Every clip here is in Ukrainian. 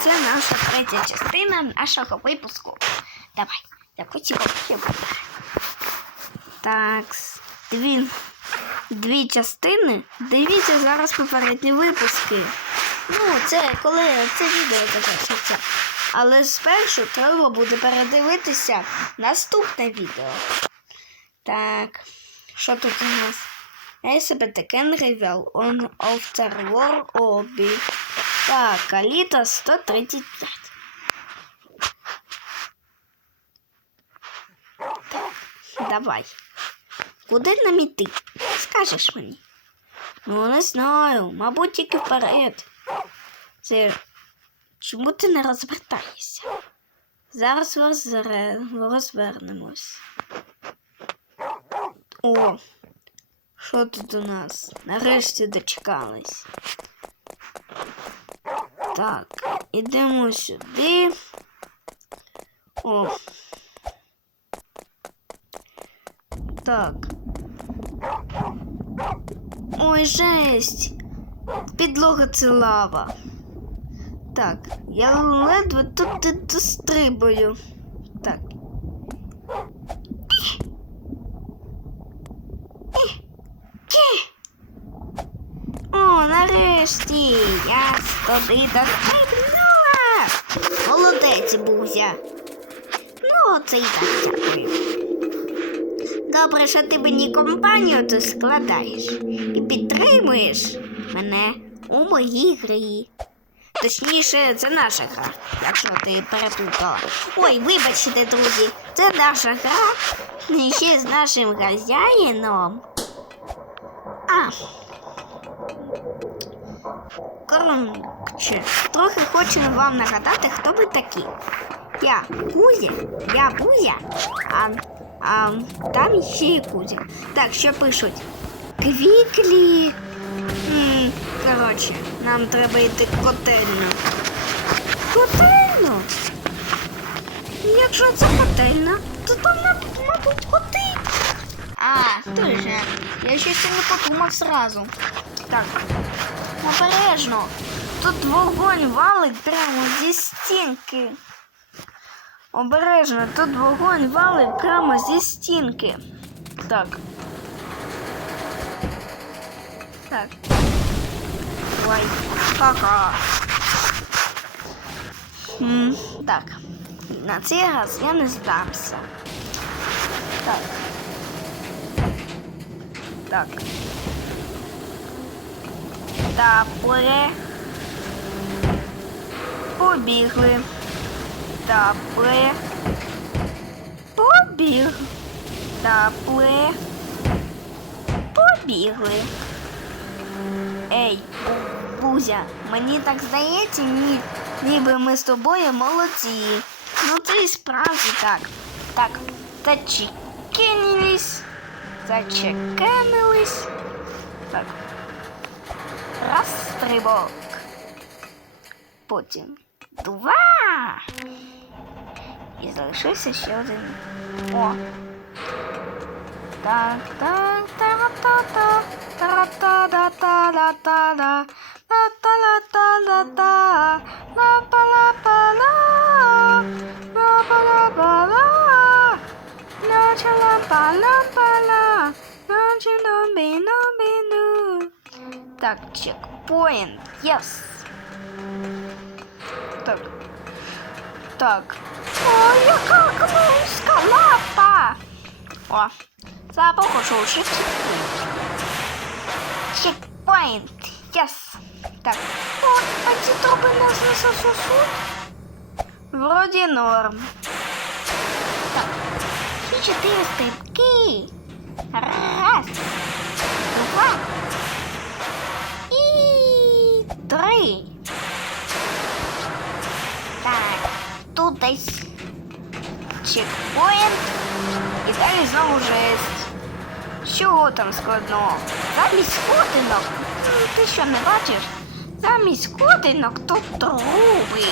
Це наша третя частина нашого випуску. Давай, давайте попробуємо. Так, дві, дві частини. Дивіться зараз попередні випуски. Ну, це коли це відео закінчиться. Але спершу треба буде передивитися наступне відео. Так, що тут у нас? Elizabeth reveal on of the war hobby. Так, Каліта 135. Так, давай. Куди нам іти? Скажеш мені? Ну, не знаю, мабуть, тільки вперед. Це чому ти не розвертаєшся? Зараз розвернемось. О, що тут у нас? Нарешті дочекались. Так, ідемо сюди. О. Так. Ой, жесть. Підлога це лава. Так, я ледве тут дострибаю. Так. О, нарешті я туди дострибнула. Молодець, Бузя. Ну, це і так дякую. Добре, що ти мені компанію тут складаєш і підтримуєш мене у моїй грі. Точніше, це наша гра, якщо ти переплутала. Ой, вибачте, друзі, це наша гра і ще з нашим хазяїном. А. Коротше, трохи хочу вам нагадати, хто ви такі. Я Кузя, я Бузя, а, а там ще і Кузя. Так, що пишуть? Квіклі. Коротше, нам треба йти котельну. Котельну? Якщо це котельна, то там, мабуть, коти. А, дуже. Я щось і не подумав зразу. Так, обережно. Тут вогонь валить прямо зі стінки. Обережно, тут вогонь валить прямо зі стінки. Так. Так. Ой, ха-ха. М, Так. На цей раз я не здамся. Так. Так. Тапли. Побігли. Тапли. Побіг. Тапли. Побігли. Ей, Бузя, мені так здається, ні, ніби ми з тобою молодці. Ну це і справді так. Так, зачеканились. Зачеканились. Так. Раз стрибок. Потім два. І залишився ще один. О. Так, так, так, так, так. Та-та-та-та-та-та-та. Та-та-ла-та-ла-та. Ла-па-ла-па-ла. Ла-па-ла-па-ла. Ла-ча-ла-па-ла-па-ла. Ла-ча-ла-бі-ла-бі-ду. Так, чекпоінт. Єс. Так. Так. О, яка книжка лапа! О, забыл хочу учить. Чекпоинт. Yes. Так. О, а ці трупи нас не засосут? Вроді норм. Так. Всі чотири стрибки. Раз. Два. І три. Так. Тут десь чекпоінт. І далі знову жесть. Чого там складного? Замість сходинок. М, Ти що не бачиш? Замість сходинок тут труби.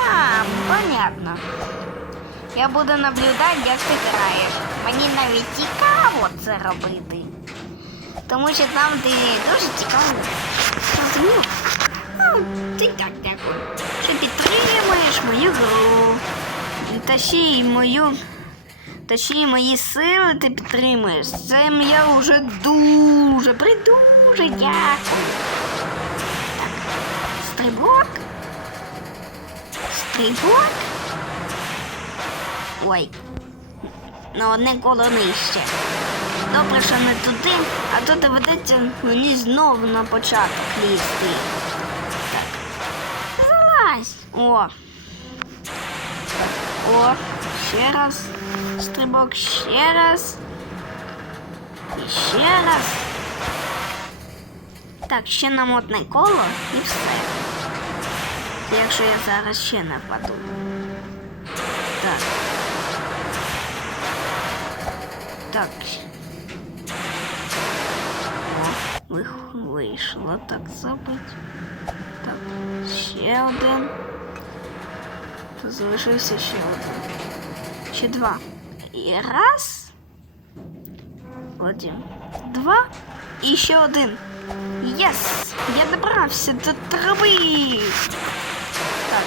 А, понятно. Я буду наблюдати, як ти граєш. Мені навіть цікаво це робити. Тому що там ти дуже цікаво. А, ти так, дякую. Що підтримуєш мою гру. Та ще й мою. Та ще й мої сили ти підтримуєш. Це я вже дуже, придуже дякую. Так. Стрибок. Стрибок. Ой. На одне коло нижче. Добре, що не туди, а то доведеться мені знову на початок лізти. Так. Залазь. О. О, ще раз. Стрибок ще раз. І ще раз. Так, ще намотне коло і все. Якщо я зараз ще не впаду. Так. Так. вийшло так забить. Так, ще один. Залишився ще один. Ще два. І раз. Один. Два. І ще один. Єс! Я добрався до трави. Так.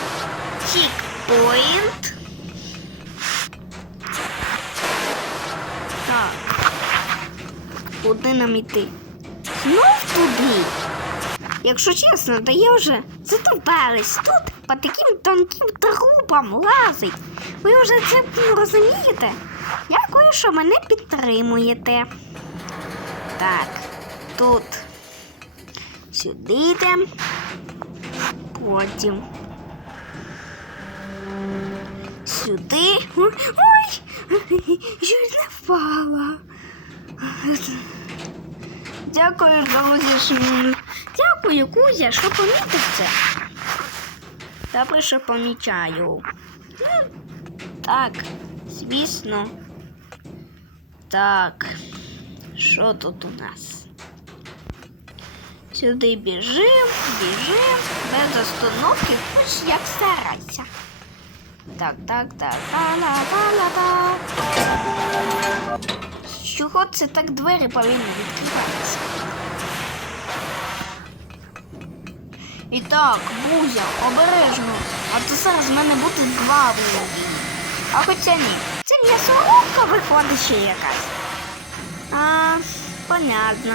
Чікпоінт. Так. Куди нам іти? Знов туди. Якщо чесно, то я вже задовбалась тут по таким тонким трубам лазить. Ви вже це розумієте? Дякую, що мене підтримуєте. Так, тут сюди йдемо. Потім. Сюди. Ой! Чуть не впала. Дякую, друзі, Дякую, Кузя, що помітив це. Добре, що помічаю. М, Так, звісно. Так. Що тут у нас? Сюди біжим, біжим, без остановки, хоч як старайся. Так, так, так. Ла-ла-ла-ла-ла. Це так двері повинні відкриватися? І так, Бузя, обережно. А то зараз в мене буде два вилоги. А хоча ні, це м'ясорубка виходить ще якась. А, понятно.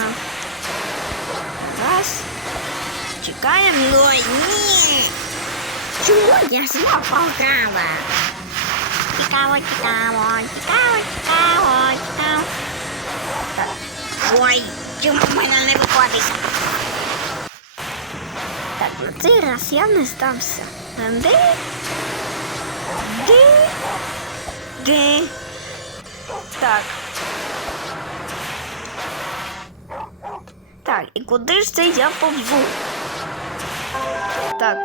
Раз. Чекаємо. Ой, ні. Чому я знову полкала? Цікаво, цікаво, цікаво, цікаво. Ой, чому в мене не виходить? Так, на цей раз я не здамся. Де? Де? Де? Так. Так, і куди ж це я повзу? Так.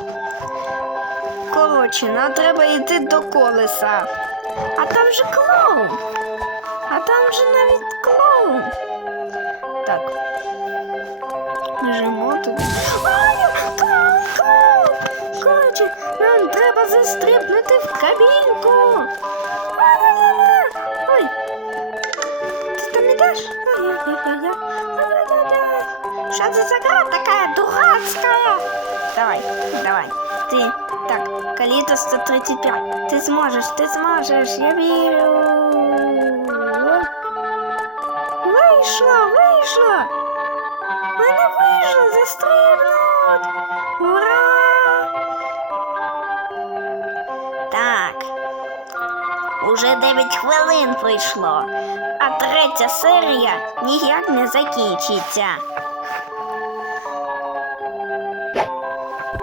Коротше, нам треба йти до колеса. А там же клоун. А там же навіть клоун. Так. Біжимо туди. Ай, клоун, клоун! Коротше, нам треба застрибнути в кабінку. А-ля-ля-ля. Ой. Ти там ідеш? Ай-яй-яй-яй. Ай-яй-яй-яй. Що це за гра така дурацька? Давай, давай. Ти. Так, Каліто 135. Ти зможеш, ти зможеш, я вірю. Вийшло, вийшло. В Мене вийшло застрибнуть. Ура! Так. Уже 9 хвилин пройшло, а третя серія ніяк не закінчиться.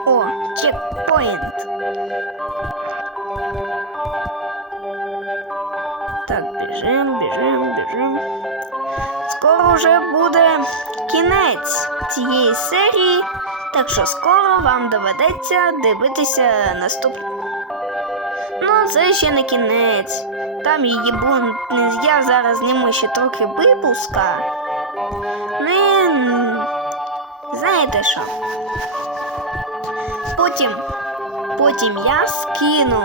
О, чекпоінт. Так, біжим, біжим, біжим. Скоро вже буде кінець цієї серії, так що скоро вам доведеться дивитися наступну. Ну, це ще не кінець. Там її бунт. Я зараз зніму ще трохи випуска. М, знаєте що? Потім, потім я скину.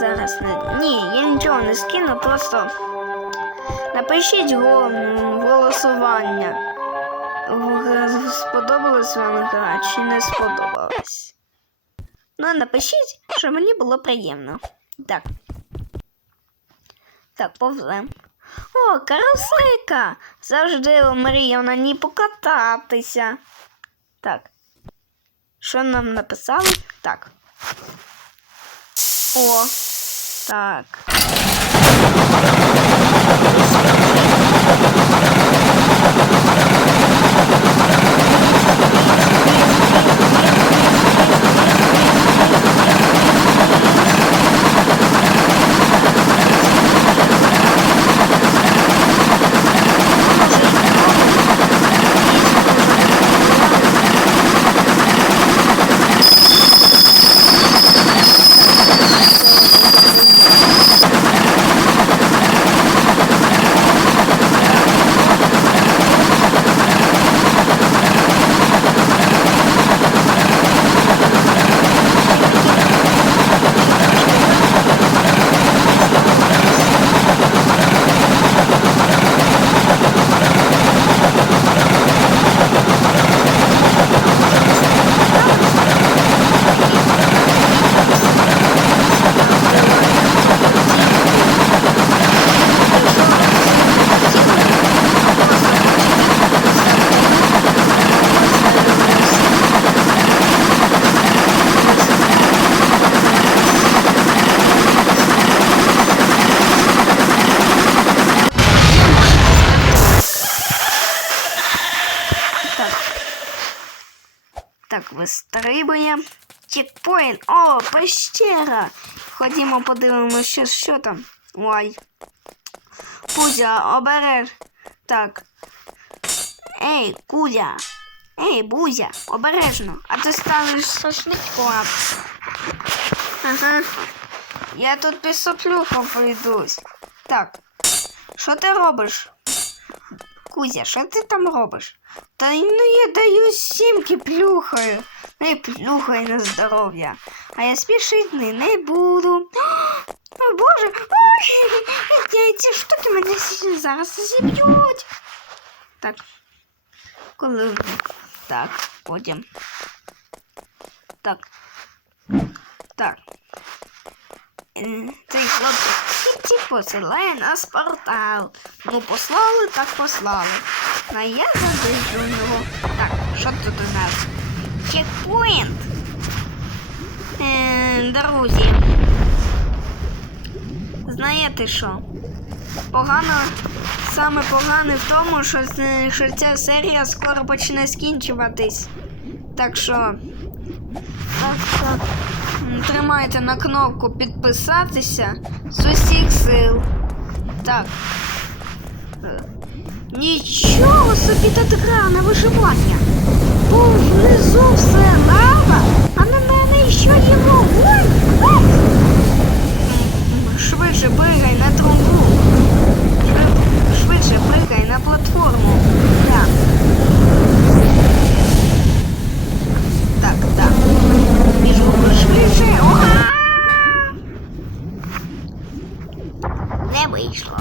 Зараз не. Ні, я нічого не скину, просто напишіть голосування. сподобалась вам гра чи не сподобалась. Ну, напишіть, що мені було приємно. Так. Так, повзем. О, карусейка! Завжди мріяв на ній покататися. Так. Що нам написали? Так. О. Так. よかったよかったよかった。Так, вистрибуємо. Чекпоінт. О, пещера. Ходімо, подивимося, що, що там. Ой. Пузя, обереж. Так. Ей, Кузя. Ей, Бузя, обережно. А ти ставиш сошничком. Ага. Я тут під соплюхом пройдусь. Так. Що ти робиш? Кузя, що ти там робиш? Та й, ну я даю сімки плюхаю. Не плюхай на здоров'я. А я спішити не буду. О, Боже! Ой! Я ці штуки мене сі- зараз зіб'ють. Так. Коли. Так, потім. Так. Так. Цей хлопчик Кіті посилає нас в портал. Ну, послали, так послали. А я задержу його. Так, що тут у нас? Чекпоінт. Е, друзі. Знаєте що? Погано, саме погане в тому, що, що ця серія скоро почне скінчуватись. Так що. Так що тримайте на кнопку підписатися з усіх сил. Так. Е, Нічого собі тут гра на виживання. Бо внизу все лава, а на мене ще є вогонь. Швидше пригай на трубу. Швидше пригай на платформу. Так. Так, так. Біжу швидше. Ура! Не вийшло.